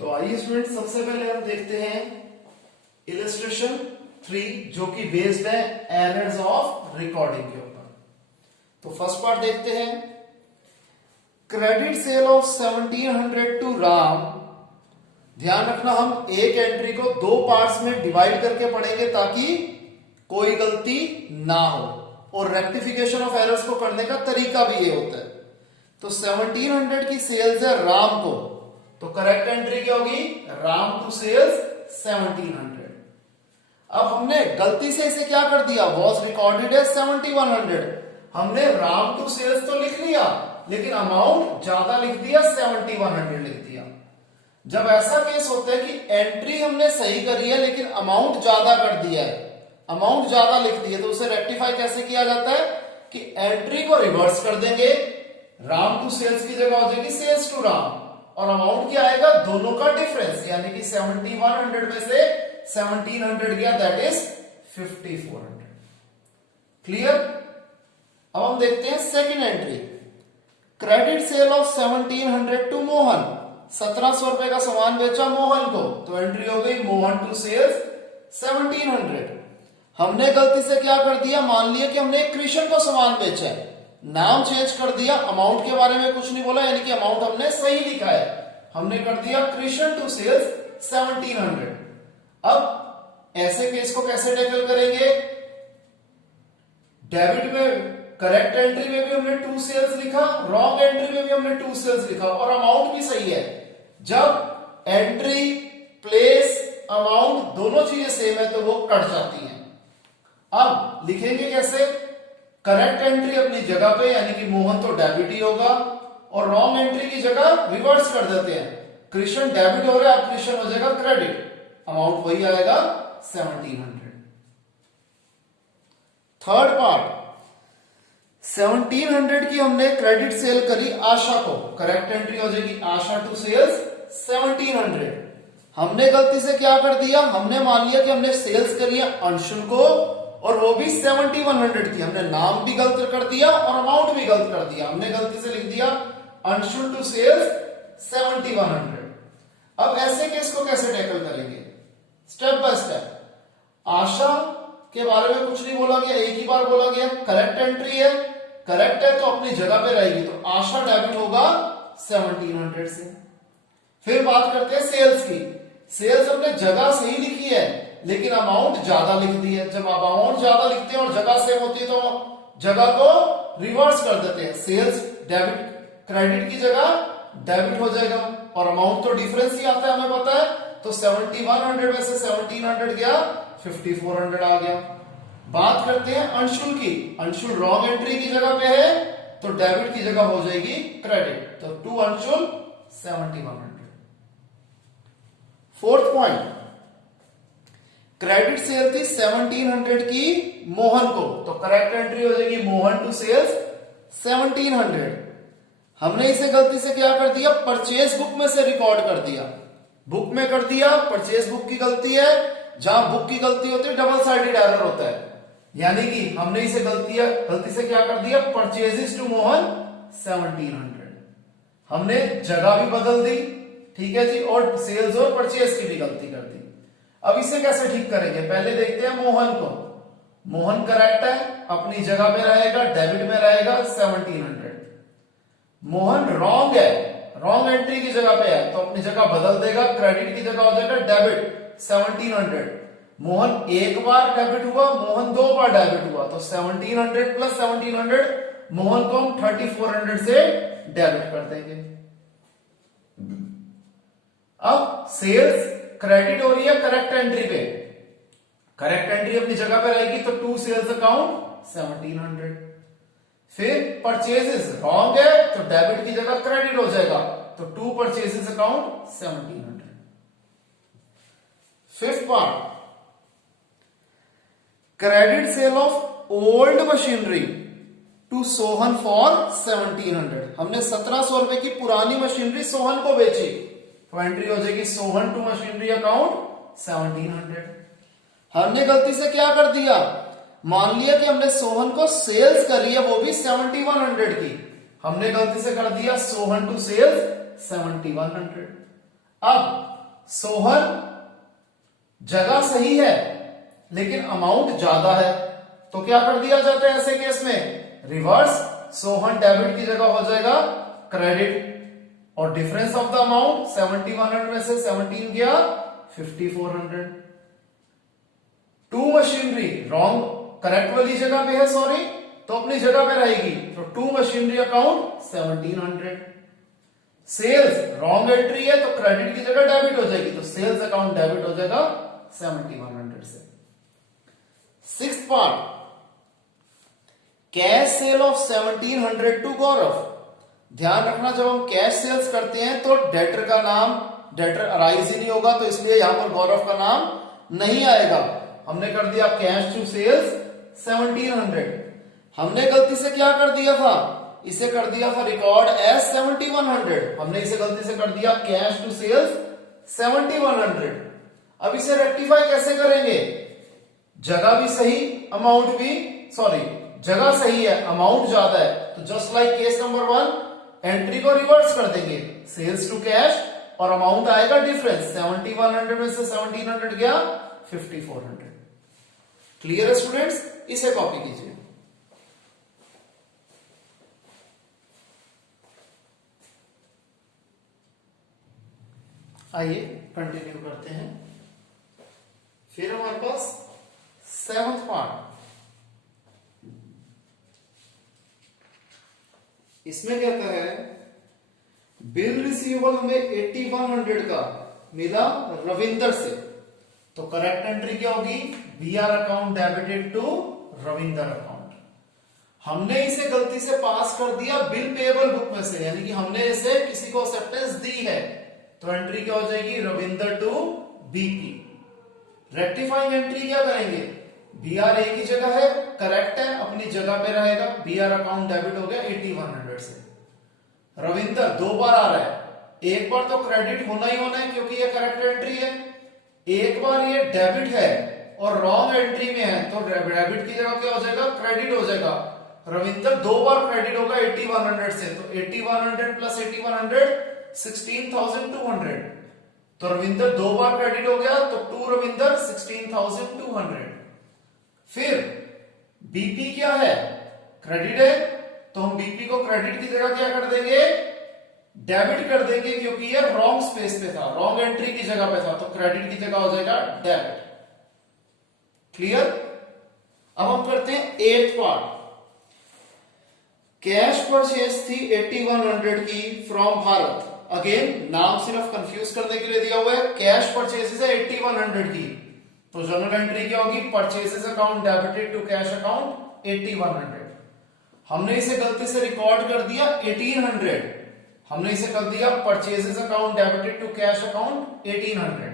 तो आइए स्टूडेंट, सबसे पहले हम देखते हैं इलस्ट्रेशन 3 जो कि बेस्ड है एरर्स ऑफ रिकॉर्डिंग के ऊपर। तो फर्स्ट पार्ट देखते हैं। Credit sale of 1700 to Ram. ध्यान रखना, हम एक एंट्री को दो पार्ट्स में डिवाइड करके पढ़ेंगे ताकि कोई गलती ना हो, और रेक्टिफिकेशन ऑफ एरर्स को करने का तरीका भी ये होता है। तो 1700 की सेल्स है राम को, तो करेक्ट एंट्री क्या होगी? Ram to sales 1700। अब हमने गलती से इसे क्या कर दिया? वॉज रिकॉर्डेड है 7100। हमने राम टू सेल्स तो लिख लिया, लेकिन अमाउंट ज्यादा लिख दिया, 7100 लिख दिया। जब ऐसा केस होता है कि एंट्री हमने सही करी है लेकिन अमाउंट ज्यादा कर दिया है, अमाउंट ज्यादा लिख दी है, तो उसे रेक्टिफाई कैसे किया जाता है कि एंट्री को रिवर्स कर देंगे। राम टू सेल्स की जगह हो जाएगी सेल्स टू राम, और अमाउंट क्या आएगा? दोनों का डिफरेंस, यानी कि 7100 में से 1700 गया, दैट इज 5400। क्लियर? अब हम देखते हैं second entry. Credit sale of 1700 to Mohan. 1700 रुपए का सामान बेचा मोहन को, तो एंट्री हो गई मोहन टू सेल्स 1700। हमने गलती से क्या कर दिया? मान लिया कि हमने कृष्ण को सामान बेचा है, नाम चेंज कर दिया, अमाउंट के बारे में कुछ नहीं बोला, यानी कि अमाउंट हमने सही लिखा है। हमने कर दिया कृष्ण टू सेल्स 1700। अब ऐसे केस को कैसे टैकल करेंगे? डेबिट में करेक्ट एंट्री में भी हमने टू सेल्स लिखा, रॉन्ग एंट्री में भी हमने टू सेल्स लिखा, और अमाउंट भी सही है। जब एंट्री, प्लेस, अमाउंट दोनों चीजें सेम है तो वो कट जाती हैं। अब लिखेंगे कैसे? करेक्ट एंट्री अपनी जगह पे, यानी कि मोहन तो डेबिट ही होगा, और रॉन्ग एंट्री की जगह रिवर्स कर देते हैं। कृष्ण डेबिट हो रहा है, अब कृष्ण हो जाएगा क्रेडिट, अमाउंट वही आएगा 1700। थर्ड पार्ट, 1700 की हमने क्रेडिट सेल करी आशा को, करेक्ट एंट्री हो जाएगी आशा टू सेल्स 1700। हमने गलती से क्या कर दिया? हमने मान लिया कि हमने सेल्स करी है अंशुल को, और वो भी 7100 की। हमने नाम भी गलत कर दिया और अमाउंट भी गलत कर दिया। हमने गलती से लिख दिया अंशुल टू सेल्स 7100। अब ऐसे केस को कैसे टैकल करेंगे? Step by step. आशा के बारे में कुछ नहीं बोला गया, एक ही बार बोला गया करेक्ट एंट्री है, करेक्ट है तो अपनी जगह पे रहेगी, तो आशा डेबिट होगा 1700 से। फिर बात करते हैं सेल्स की। सेल्स हमने जगह सही लिखी है लेकिन अमाउंट ज्यादा लिख दी है। जब अमाउंट ज्यादा लिखते हैं और जगह सेम होती है तो जगह को रिवर्स कर देते हैं। सेल्स डेबिट, क्रेडिट की जगह डेबिट हो जाएगा, और अमाउंट तो डिफरेंस ही आता है, हमें पता है। तो 7100 में से 1700 गया, 5400 आ गया। बात करते हैं अंशुल की। अंशुल रॉन्ग एंट्री की जगह पे है तो डेबिट की जगह हो जाएगी क्रेडिट, तो to Anshul 7100। Fourth point, credit sale थी 1700 की मोहन को, तो करेक्ट एंट्री हो जाएगी मोहन टू सेल्स 1700। हमने इसे गलती से क्या कर दिया? परचेज बुक में से रिकॉर्ड कर दिया, बुक में कर दिया, परचेज बुक की गलती है। जहां बुक की गलती होती है डबल साइडेड एरर होता है, यानी कि हमने इसे गलती से क्या कर दिया? Purchases to Mohan 1700। हमने जगह भी बदल दी, ठीक है जी, और सेल्स और परचेज की भी गलती कर दी। अब इसे कैसे ठीक करेंगे? पहले देखते हैं मोहन को। मोहन करेक्ट है, अपनी जगह पे रहेगा, डेबिट में रहेगा 1700। मोहन रॉन्ग है, रॉन्ग एंट्री की जगह पे है, तो अपनी जगह बदल देगा, क्रेडिट की जगह हो जाएगा डेबिट 1700। मोहन एक बार डेबिट हुआ, मोहन दो बार डेबिट हुआ, तो 1700 प्लस 1700, मोहन को हम 3400 से डेबिट कर देंगे। अब सेल्स क्रेडिट हो रही है करेक्ट एंट्री पे, करेक्ट एंट्री अपनी जगह पे रहेगी, तो टू सेल्स अकाउंट 1700। फिर परचेजेस रॉन्ग है तो डेबिट की जगह क्रेडिट हो जाएगा, तो to purchases account 1700। Fifth part, credit sale of old machinery to Sohan for 1700। हमने 1700 रुपए की पुरानी मशीनरी सोहन को बेची, तो एंट्री हो जाएगी सोहन टू मशीनरी अकाउंट 1700। हमने गलती से क्या कर दिया? मान लिया कि हमने सोहन को सेल्स करी है, वो भी 7100 की। हमने गलती से कर दिया सोहन टू सेल्स 7100। अब सोहन जगह सही है लेकिन अमाउंट ज्यादा है, तो क्या कर दिया जाता है ऐसे केस में? रिवर्स, सोहन डेबिट की जगह हो जाएगा क्रेडिट, और डिफरेंस ऑफ द अमाउंट 7100 में से 17 गया 5400। टू मशीनरी रॉन्ग, करेक्ट वाली जगह पे है सॉरी, तो अपनी जगह पे रहेगी, तो to machinery account 1700। Sales wrong entry है तो क्रेडिट की जगह डेबिट हो जाएगी, तो सेल्स अकाउंट डेबिट हो जाएगा 7100 से। Sixth part, cash sale of 1700 to Gaurav. ध्यान रखना जब हम कैश सेल्स करते हैं तो डेटर का नाम, डेटर अराइज ही नहीं होगा, तो इसलिए यहां पर गौरव का नाम नहीं आएगा। हमने कर दिया कैश टू सेल्स 1700। हमने गलती से क्या कर दिया था? इसे कर दिया था रिकॉर्ड एज 7100। हमने इसे गलती से कर दिया कैश टू सेल्स 7100। अब इसे रेक्टिफाई कैसे करेंगे? जगह भी सही, अमाउंट भी सॉरी, जगह सही है, अमाउंट ज्यादा है, तो just like case number 1 entry को रिवर्स कर देंगे, सेल्स टू कैश, और अमाउंट आएगा डिफरेंस, 7100 में से 1700 गया 5400। क्लियर है स्टूडेंट्स? इसे कॉपी कीजिए। आइए कंटिन्यू करते हैं। फिर हमारे पास सेवंथ पार्ट, इसमें कहता है बिल रिसीवेबल हमें 8100 का मिला रविंदर से, तो करेक्ट एंट्री क्या होगी? BR account debited to Ravinder account. हमने इसे गलती से पास कर दिया बिल पेएबल बुक में से, यानी कि हमने इसे किसी को एक्सेप्टेंस दी है, तो एंट्री क्या हो जाएगी? Ravinder to BP. Rectifying entry क्या करेंगे? बीआर एक ही जगह है, करेक्ट है, अपनी जगह पे रहेगा, बीआर अकाउंट डेबिट हो गया 8100 से। रविंदर दो बार आ रहा है, एक बार तो क्रेडिट होना ही होना है क्योंकि ये करेक्ट एंट्री है, एक बार ये डेबिट है और रॉन्ग एंट्री में है, तो डेबिट की जगह क्या हो जाएगा? क्रेडिट हो जाएगा। रविंदर दो बार क्रेडिट होगा 8100 से, तो 8100 प्लस 8100 16200, तो रविंदर दो बार क्रेडिट हो गया, तो टू रविंदर 16200। फिर बीपी क्या है? क्रेडिट है, तो हम बीपी को क्रेडिट की जगह क्या कर देंगे? डेबिट कर देंगे, क्योंकि ये रॉन्ग स्पेस पे था, रॉन्ग एंट्री की जगह पे था, तो क्रेडिट की जगह हो जाएगा डेबिट। क्लियर? अब हम करते हैं एट्थ पार्ट। कैश परचेज थी 8100 की फ्रॉम भारत। अगेन नाम सिर्फ कंफ्यूज करने के लिए दिया हुआ है, कैश परचेजेस है 8100 की, तो जर्नल एंट्री क्या होगी? Purchases account debited to cash account 8100। हमने इसे गलती से रिकॉर्ड कर दिया 1800, हमने इसे कर दिया purchases account debited to cash account 1800।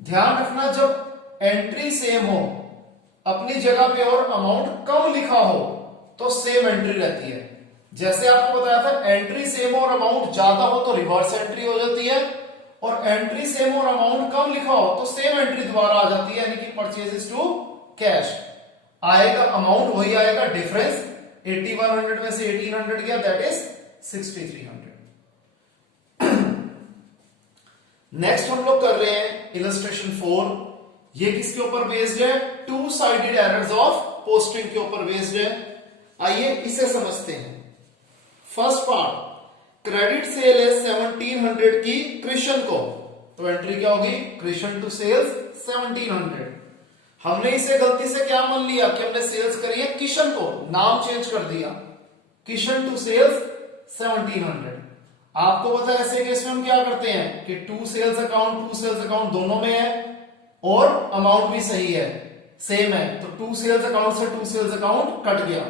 ध्यान रखना जब एंट्री सेम हो, अपनी जगह पे और अमाउंट कम लिखा हो, तो सेम एंट्री रहती है। जैसे आपको बताया था, एंट्री सेम और अमाउंट ज्यादा हो तो रिवर्स एंट्री हो जाती है, और एंट्री सेम और अमाउंट कम लिखा हो तो सेम एंट्री दोबारा आ जाती है, यानी कि परचेजेस टू कैश आएगा, अमाउंट वही आएगा, डिफरेंस 8100 में से 1800 गया, दैट इज 6300। नेक्स्ट हम लोग कर रहे हैं इलस्ट्रेशन 4। ये किसके ऊपर बेस्ड है? Two sided errors of posting के ऊपर बेस्ड है। आइए इसे समझते हैं। फर्स्ट पार्ट, क्रेडिट सेल है 1700 की कृष्ण को, तो एंट्री क्या होगी? Krishna to sales 1700। हमने इसे गलती से क्या मान लिया कि हमने सेल्स करी है किशन को, नाम चेंज कर दिया, किशन टू सेल्स 1700। आपको पता है ऐसे केस में हम क्या करते हैं कि टू सेल्स अकाउंट दोनों में है और अमाउंट भी सही है, सेम है, तो टू सेल्स अकाउंट से टू सेल्स अकाउंट कट गया।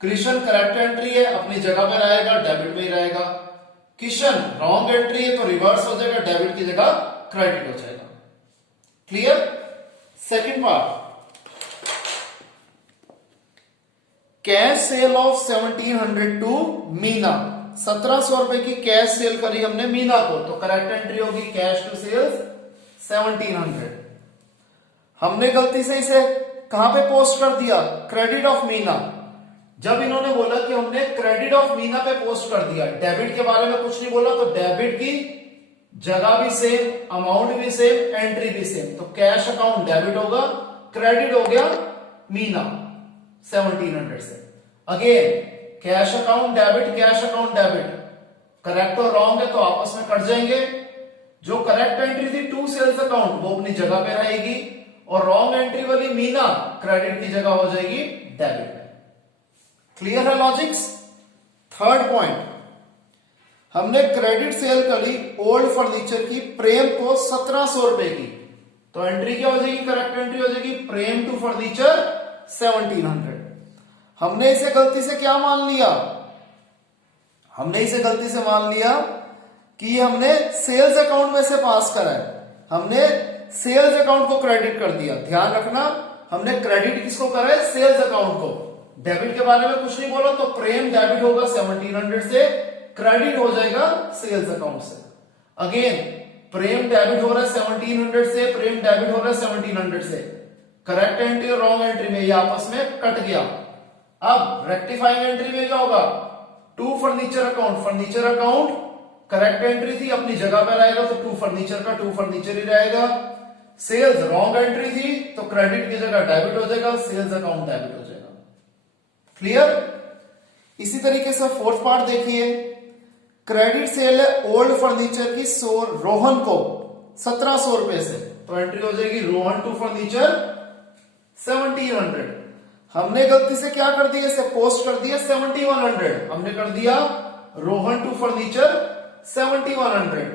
कृष्ण करेक्ट एंट्री है, अपनी जगह पे रहेगा, डेबिट में ही रहेगा। किशन रॉन्ग एंट्री है तो रिवर्स हो जाएगा, डेबिट की जगह क्रेडिट हो जाएगा। Clear? Second part, cash sale of 1700 to Meena. 1700 रुपए की कैश सेल करी हमने मीना को, तो करेक्ट एंट्री होगी कैश टू सेल्स 1700। हमने गलती से इसे कहां पे पोस्ट कर दिया? Credit of Meena. जब इन्होंने बोला कि हमने क्रेडिट ऑफ मीना पे पोस्ट कर दिया, डेबिट के बारे में कुछ नहीं बोला, तो डेबिट की जगह भी सेम, अमाउंट भी सेम, एंट्री भी सेम। तो कैश अकाउंट डेबिट होगा, क्रेडिट हो गया मीना 1700 से। Again cash account debit, cash account debit, correct और रॉन्ग है तो आपस में कट जाएंगे। जो करेक्ट एंट्री थी टू सेल्स अकाउंट वो अपनी जगह पे रहेगी, और रॉन्ग एंट्री वाली मीना क्रेडिट की जगह हो जाएगी डेबिट में। क्लियर है लॉजिक्स? थर्ड पॉइंट, हमने क्रेडिट सेल करी ओल्ड फर्नीचर की प्रेम को 1700 रुपए की, तो एंट्री क्या हो जाएगी? करेक्ट एंट्री हो जाएगी प्रेम टू फर्नीचर 1700। हमने इसे गलती से क्या मान लिया? हमने इसे गलती से मान लिया कि हमने सेल्स अकाउंट में से पास करा है, हमने सेल्स अकाउंट को क्रेडिट कर दिया। ध्यान रखना, हमने क्रेडिट किसको करा है? सेल्स अकाउंट को। डेबिट के बारे में कुछ नहीं बोला, तो प्रेम डेबिट होगा 1700 से, क्रेडिट हो जाएगा सेल्स अकाउंट से। अगेन प्रेम डेबिट हो रहा है 1700 से, प्रेम डेबिट हो रहा है 1700 से। करेक्ट एंट्री और रॉन्ग एंट्री में ये आपस में कट गया। अब रेक्टिफाइंग एंट्री में क्या होगा? To furniture account, furniture account correct entry थी अपनी जगह पर रहेगा, तो टू फर्नीचर का टू फर्नीचर ही रहेगा। सेल्स रॉन्ग एंट्री थी तो क्रेडिट की जगह डेबिट हो जाएगा, सेल्स अकाउंट डेबिट हो जाएगा। क्लियर? इसी तरीके से फोर्थ पार्ट देखिए, क्रेडिट सेल है ओल्ड फर्नीचर की रोहन को 1700 रुपए से, तो एंट्री हो जाएगी रोहन टू फर्नीचर 1700। हमने गलती से क्या कर दिया? इसे पोस्ट कर दिया 7100, हमने कर दिया रोहन टू फर्नीचर 7100।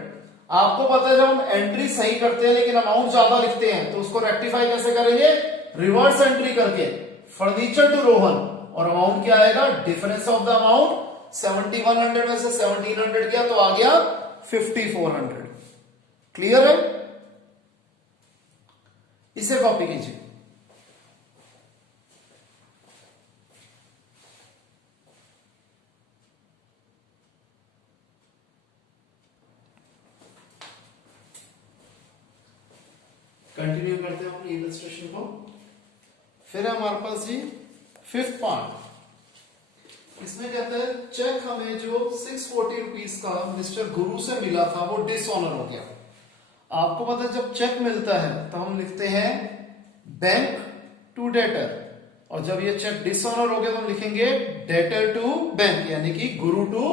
आपको पता है जब हम एंट्री सही करते हैं लेकिन अमाउंट ज्यादा लिखते हैं तो उसको रेक्टिफाई कैसे करेंगे? रिवर्स एंट्री करके फर्नीचर टू रोहन, और अमाउंट क्या आएगा? डिफरेंस ऑफ द अमाउंट 7100 में से 1700 किया तो आ गया 5400। क्लियर है? इसे कॉपी कीजिए। कंटिन्यू करते हैं अपने इलस्ट्रेशन को। फिर हमारे पास जी फिफ्थ पार्ट, इसमें कहते हैं चेक हमें जो 640 रुपीज का मिस्टर गुरु से मिला था वो डिसऑनर हो गया। आपको पता है जब चेक मिलता है तो हम लिखते हैं बैंक टू डेटर, और जब ये चेक डिसऑनर हो गया तो हम लिखेंगे डेटर टू बैंक, यानी कि गुरु टू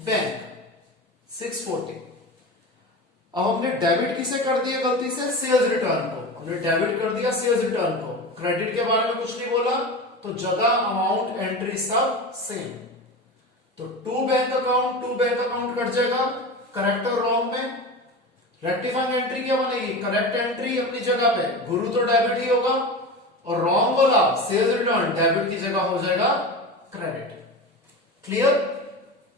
बैंक 640। अब हमने डेबिट किसे कर दिया गलती से? सेल्स रिटर्न को। हमने डेबिट कर दिया सेल्स रिटर्न को, क्रेडिट के बारे में कुछ नहीं बोला, तो जगह अमाउंट एंट्री सब सेम। तो टू बैंक अकाउंट कट जाएगा करेक्ट और रॉन्ग में। रेक्टिफाइंग एंट्री क्या बनेगी? करेक्ट एंट्री अपनी जगह पे, गुरु तो डेबिट ही होगा, और रॉन्ग बोला सेल्स रिटर्न डेबिट की जगह हो जाएगा क्रेडिट। क्लियर?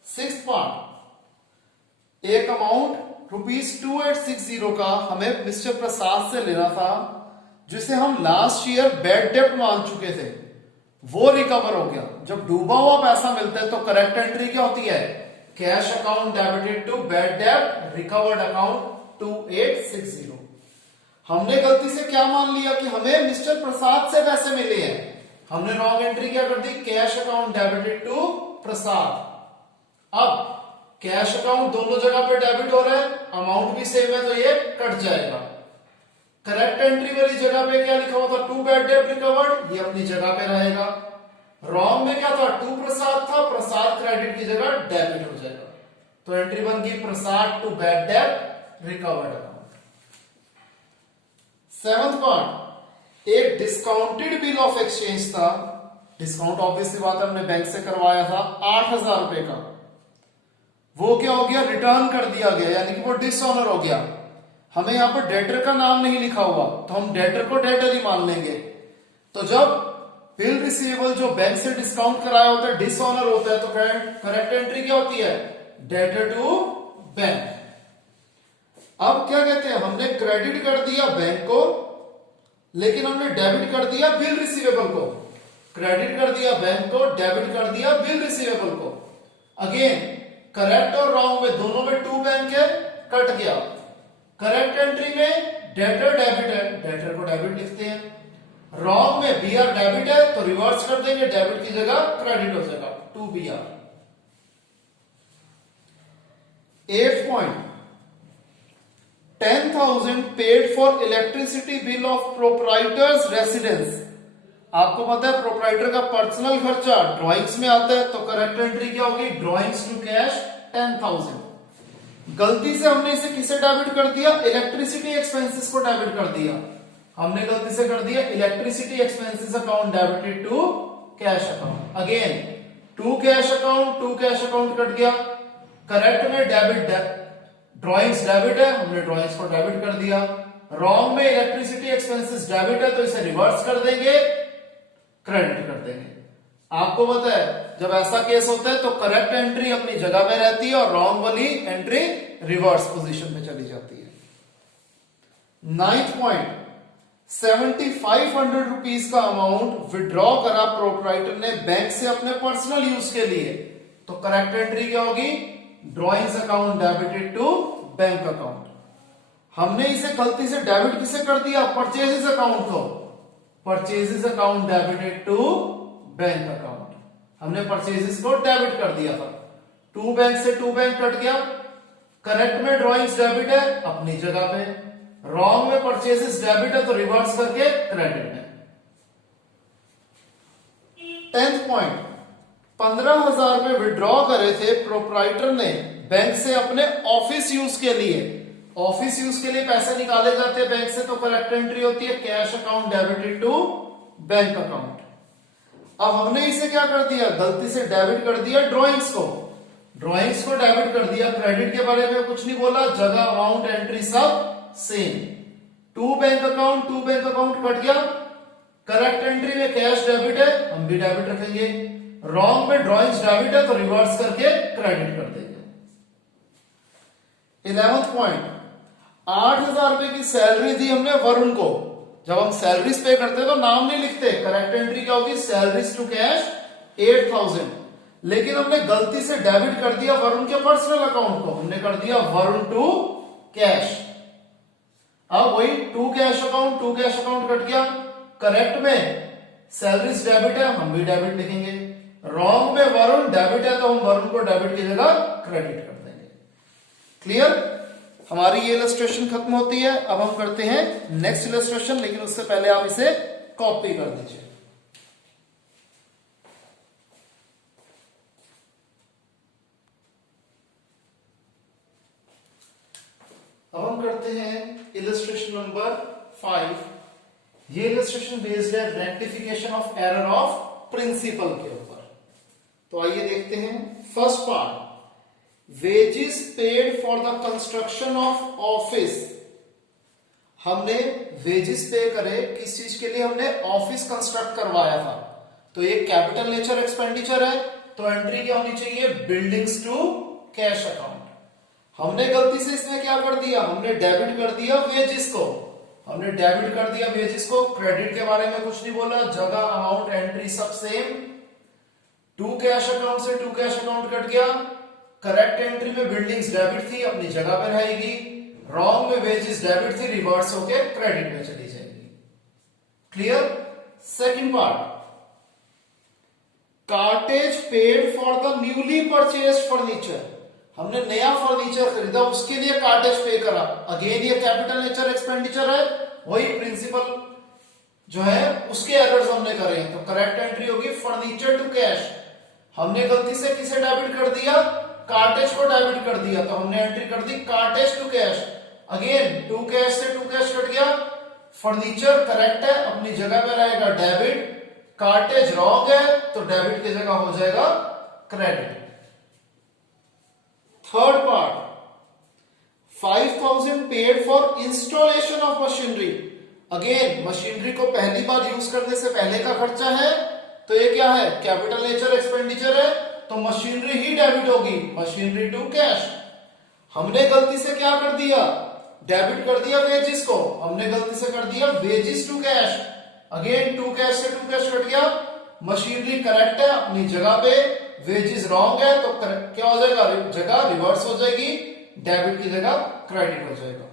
सिक्स्थ पार्ट, एक अमाउंट ₹2860 का हमें मिस्टर प्रसाद से लेना था, जिसे हम लास्ट ईयर बैड डेब्ट मान चुके थे, वो रिकवर हो गया। जब डूबा हुआ पैसा मिलता है तो करेक्ट एंट्री क्या होती है? Cash account debited to bad डेब्ट, रिकवर्ड अकाउंट 2860। हमने गलती से क्या मान लिया कि हमें मिस्टर प्रसाद से पैसे मिले हैं, हमने रॉन्ग एंट्री क्या कर दी? कैश अकाउंट डेबिटेड टू प्रसाद। अब कैश अकाउंट दोनों जगह पे डेबिट हो रहा है, अमाउंट भी सेम है तो ये कट जाएगा। करेक्ट एंट्री वाली जगह पे क्या लिखा हुआ था? टू बैड डेब्ट रिकवर्ड, ये अपनी जगह पे रहेगा। रॉन्ग में क्या था? टू प्रसाद था, प्रसाद क्रेडिट की जगह डेबिट हो जाएगा, तो एंट्री बन गई प्रसाद टू बैड डेब्ट रिकवर्ड अकाउंट। सेवंथ पार्ट, एक डिस्काउंटेड बिल ऑफ एक्सचेंज था। डिस्काउंट ऑब्वियसली बात है, हमने बैंक से करवाया था 8000 रुपए का, वो क्या हो गया? रिटर्न कर दिया गया, यानी कि वो डिसऑनर हो गया। हमें यहां पर डेटर का नाम नहीं लिखा हुआ तो हम डेटर को डेटर ही मान लेंगे। तो जब बिल रिसीवेबल जो बैंक से डिस्काउंट कराया होता है डिसऑनर होता है तो करेक्ट एंट्री क्या होती है? Debtor to bank. अब क्या कहते हैं? हमने क्रेडिट कर दिया बैंक को, लेकिन हमने डेबिट कर दिया बिल रिसीवेबल को। क्रेडिट कर दिया बैंक को, डेबिट कर दिया बिल रिसीवेबल को। अगेन करेक्ट और रॉन्ग में दोनों में टू बैंक है, कट गया। करेक्ट एंट्री में डेटर डेबिट है, डेटर को डेबिट लिखते हैं। रॉन्ग में बीआर डेबिट है तो रिवर्स कर देंगे, डेबिट की जगह क्रेडिट हो जाएगा, to BR. 8th point, 10,000 paid for electricity bill of proprietors residence. आपको पता है प्रोप्राइटर का पर्सनल खर्चा ड्राइंग्स में आता है, तो करेक्ट एंट्री क्या होगी, ड्राइंग्स टू कैश 10,000। गलती से हमने इसे किसे डेबिट कर दिया, इलेक्ट्रिसिटी एक्सपेंसेस को डेबिट कर दिया। हमने गलती से कर दिया electricity expenses account debited to cash account. Again to cash account cut गया। करेक्ट में डेबिट ड्राइंग्स डेबिट है, हमने ड्राइंग्स को डेबिट कर दिया। रॉन्ग में इलेक्ट्रिसिटी एक्सपेंसेस डेबिट है, तो इसे रिवर्स कर देंगे, क्रेडिट कर देंगे। आपको पता है जब ऐसा केस होता है तो करेक्ट एंट्री अपनी जगह पे रहती है और रॉन्ग वाली एंट्री रिवर्स पोजीशन में चली जाती है। 9th पॉइंट, 7500 रुपीज का अमाउंट विड्रॉ करा प्रोप्राइटर ने बैंक से अपने पर्सनल यूज के लिए, तो करेक्ट एंट्री क्या होगी, drawings account debited to bank account. हमने इसे गलती से डेबिट किसे कर दिया, परचेजेस अकाउंट को, purchases account debited to bank account. हमने परचेजेस को डेबिट कर दिया था, टू बैंक से टू बैंक कट गया। करेक्ट में ड्रॉइंग्स डेबिट है अपनी जगह पे, रॉन्ग में परचेजेस डेबिट है तो रिवर्स करके क्रेडिट में। 10th पॉइंट, 15,000 रुपए विड्रॉ करे थे प्रोप्राइटर ने बैंक से अपने ऑफिस यूज के लिए। ऑफिस यूज के लिए पैसे निकाले जाते हैं बैंक से, तो करेक्ट एंट्री होती है cash account debited to bank account. अब हमने इसे क्या कर दिया, गलती से डेबिट कर दिया ड्रॉइंग्स को डेबिट कर दिया। क्रेडिट के बारे में कुछ नहीं बोला, जगह अमाउंट एंट्री सब same. To bank account cut गया। करेक्ट एंट्री में कैश डेबिट है, हम भी डेबिट रखेंगे। रॉन्ग में ड्रॉइंग्स डेबिट है तो रिवर्स करके क्रेडिट कर देंगे। 11th पॉइंट, 8,000 रुपए की सैलरी दी हमने वरुण को। जब हम सैलरीज पे करते हैं तो नाम नहीं लिखते, करेक्ट एंट्री क्या होगी, सैलरीज टू कैश 8,000। लेकिन हमने गलती से डेबिट कर दिया वरुण के पर्सनल अकाउंट को, हमने कर दिया वरुण टू कैश। अब वही टू कैश अकाउंट कट गया। करेक्ट में सैलरीज डेबिट है, हम भी डेबिट लिखेंगे। रॉन्ग में वरुण डेबिट है तो हम वरुण को डेबिट की जगह क्रेडिट कर देंगे। क्लियर, हमारी ये इलस्ट्रेशन खत्म होती है। अब हम करते हैं नेक्स्ट इलस्ट्रेशन, लेकिन उससे पहले आप इसे कॉपी कर दीजिए। अब हम करते हैं इलस्ट्रेशन नंबर 5। ये इलस्ट्रेशन बेस्ड है rectification of error of principle के ऊपर। तो आइए देखते हैं। First part, wages paid for the construction of office. हमने वेजेस पे करे किस चीज के लिए, हमने ऑफिस कंस्ट्रक्ट करवाया था, तो ये कैपिटल नेचर एक्सपेंडिचर है, तो एंट्री क्या होनी चाहिए, बिल्डिंग्स टू कैश अकाउंट। हमने गलती से इसमें क्या कर दिया, हमने डेबिट कर दिया वेजेस को, क्रेडिट के बारे में कुछ नहीं बोला, जगह अमाउंट एंट्री सब सेम। टू कैश अकाउंट से टू कैश अकाउंट कट गया। करेक्ट एंट्री में बिल्डिंग्स डेबिट थी, अपनी जगह पर रहेगी। रॉन्ग में वेजेस डेबिट थी, रिवर्स होके क्रेडिट में चली जाएगी। Clear. Second part, cartage paid for the newly purchased furniture. हमने नया फर्नीचर खरीदा, उसके लिए कार्टेज पे करा। अगेन ये कैपिटल नेचर एक्सपेंडिचर है, वही प्रिंसिपल जो है उसके एरर्स हमने करे हैं, तो करेक्ट एंट्री होगी फर्नीचर टू कैश। हमने गलती से किसे डेबिट कर दिया, कार्टेज को डेबिट कर दिया, तो हमने एंट्री कर दी cartage to cash. Again to cash से टू कैश कट गया। फर्नीचर करेक्ट है, अपनी जगह पे रहेगा डेबिट। कार्टेज रॉन्ग है तो डेबिट की जगह हो जाएगा credit. Third part, 5,000 paid for installation of machinery. Again machinery को पहली बार यूज करने से पहले का खर्चा है, तो ये क्या है, कैपिटल नेचर एक्सपेंडिचर है, तो मशीनरी ही डेबिट होगी, मशीनरी टू कैश। हमने गलती से क्या कर दिया, डेबिट कर दिया वेजेस को, हमने गलती से कर दिया wages to cash. Again to cash से टू कैश कट गया। मशीनरी करेक्ट है, अपनी जगह पे, वेजेस रॉन्ग है, तो क्या हो जाएगा, जगह रिवर्स हो जाएगी, डेबिट की जगह क्रेडिट हो जाएगा।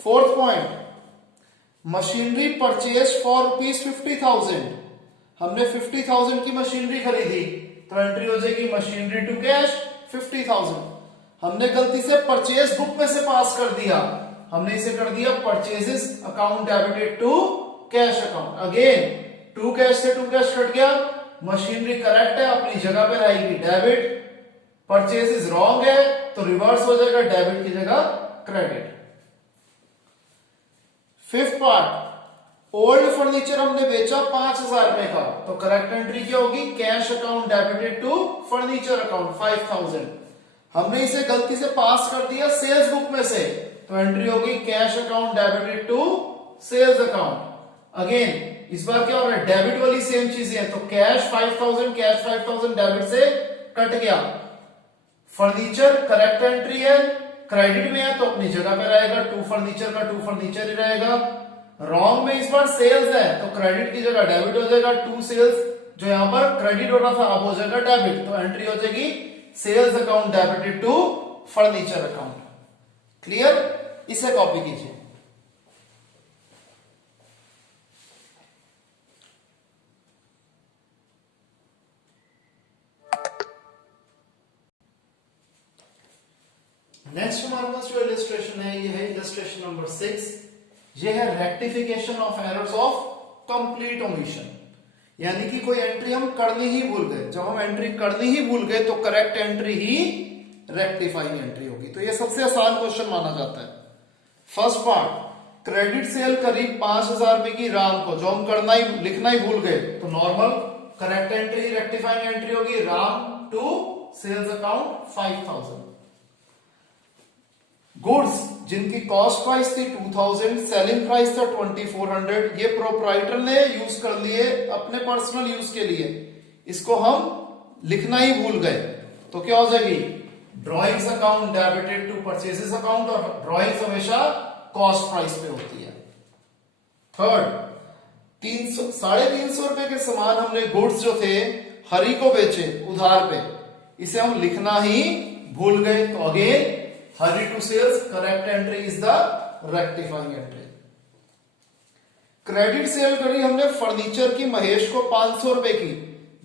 Fourth point, machinery purchase for ₹50,000। हमने 50,000 की मशीनरी खरीदी, तो एंट्री हो जाएगी मशीनरी टू कैश 50,000। हमने गलती से परचेज बुक में से पास कर दिया, हमने इसे कर दिया purchases account debited to cash account. Again to cash से टू कैश कट गया, मशीनरी करेक्ट है, अपनी जगह पे रहेगी डेबिट। परचेजेस रॉन्ग है तो रिवर्स हो जाएगा, डेबिट की जगह credit. Fifth part, old furniture हमने बेचा 5,000 रुपए का, तो करेक्ट एंट्री क्या होगी, cash account debited to furniture account 5,000। हमने इसे गलती से पास कर दिया सेल्स बुक में से, तो एंट्री होगी cash account debited to sales account. Again इस बार क्या हो रहा है, डेबिट वाली सेम चीजें हैं, तो कैश 5,000 डेबिट से कट गया। फर्नीचर करेक्ट एंट्री है, क्रेडिट में है तो अपनी जगह पे रहेगा, टू फर्नीचर का टू फर्नीचर ही रहेगा। रॉन्ग में इस बार सेल्स है तो क्रेडिट की जगह डेबिट हो जाएगा, टू सेल्स, जो यहां पर क्रेडिट हो रहा था अब हो जाएगा डेबिट, तो एंट्री हो जाएगी sales account debited to furniture account. Clear, इसे कॉपी कीजिए। नेक्स्ट हमारे पास जो इलस्ट्रेशन है ये है इलस्ट्रेशन नंबर 6। ये है rectification of errors of complete omission, यानी कि कोई एंट्री हम करनी ही भूल गए। जब हम एंट्री करनी ही भूल गए तो करेक्ट एंट्री ही रेक्टिफाइंग एंट्री होगी। तो ये सबसे आसान क्वेश्चन माना जाता है। फर्स्ट पार्ट, क्रेडिट सेल करीब 5,000 रुपए की राम को, जो हम करना ही लिखना ही भूल गए, तो normal correct entry rectifying entry होगी Ram to sales account 5,000। Goods जिनकी कॉस्ट प्राइस थी 2,000, सेलिंग प्राइस था 2,400, ये प्रोप्राइटर ने यूज कर लिए अपने पर्सनल यूज के लिए, इसको हम लिखना ही भूल गए, तो क्या हो जाएगी, drawings account debited to purchases account, और ड्रॉइंग्स हमेशा कॉस्ट प्राइस पे होती है। थर्ड, 350 रुपए के सामान हमने गुड्स जो थे हरि को बेचे उधार पे, इसे हम लिखना ही भूल गए, तो again Hari to sales correct entry is the rectifying entry. Credit sale करी हमने फर्नीचर की महेश को 500 रुपए की,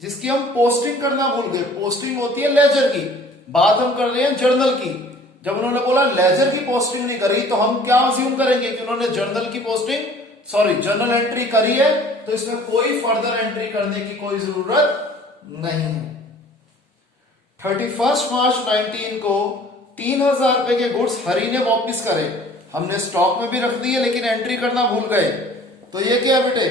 जिसकी हम पोस्टिंग करना भूल गए। पोस्टिंग होती है लेजर की, बात हम कर रहे हैं जर्नल की। जब उन्होंने बोला लेजर की पोस्टिंग नहीं करी, तो हम क्या अज्यूम करेंगे कि उन्होंने जर्नल की पोस्टिंग जर्नल एंट्री करी है, तो इसमें कोई फर्दर एंट्री करने की कोई जरूरत नहीं है। 31 मार्च 19 को 3,000 रुपए के गुड्स हरी ने वापस करे, हमने स्टॉक में भी रख दिए लेकिन एंट्री करना भूल गए, तो ये क्या है बेटे,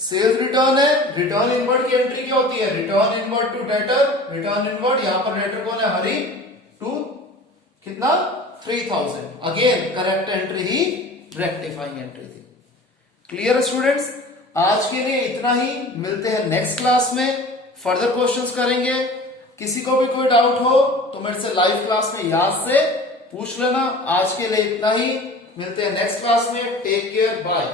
सेल्स रिटर्न है। रिटर्न इनवर्ड की एंट्री क्या होती है, return inward to debtor, return inward, यहां पर डेटर कौन है, हरी, टू कितना 3,000। अगेन करेक्ट एंट्री ही रेक्टिफाइंग एंट्री थी। क्लियर स्टूडेंट्स, आज के लिए इतना ही, मिलते हैं नेक्स्ट क्लास में, फर्दर क्वेश्चंस करेंगे। किसी को भी कोई डाउट हो तो मेरे से लाइव क्लास में याद से पूछ लेना। आज के लिए इतना ही, मिलते हैं नेक्स्ट क्लास में, टेक केयर, बाय।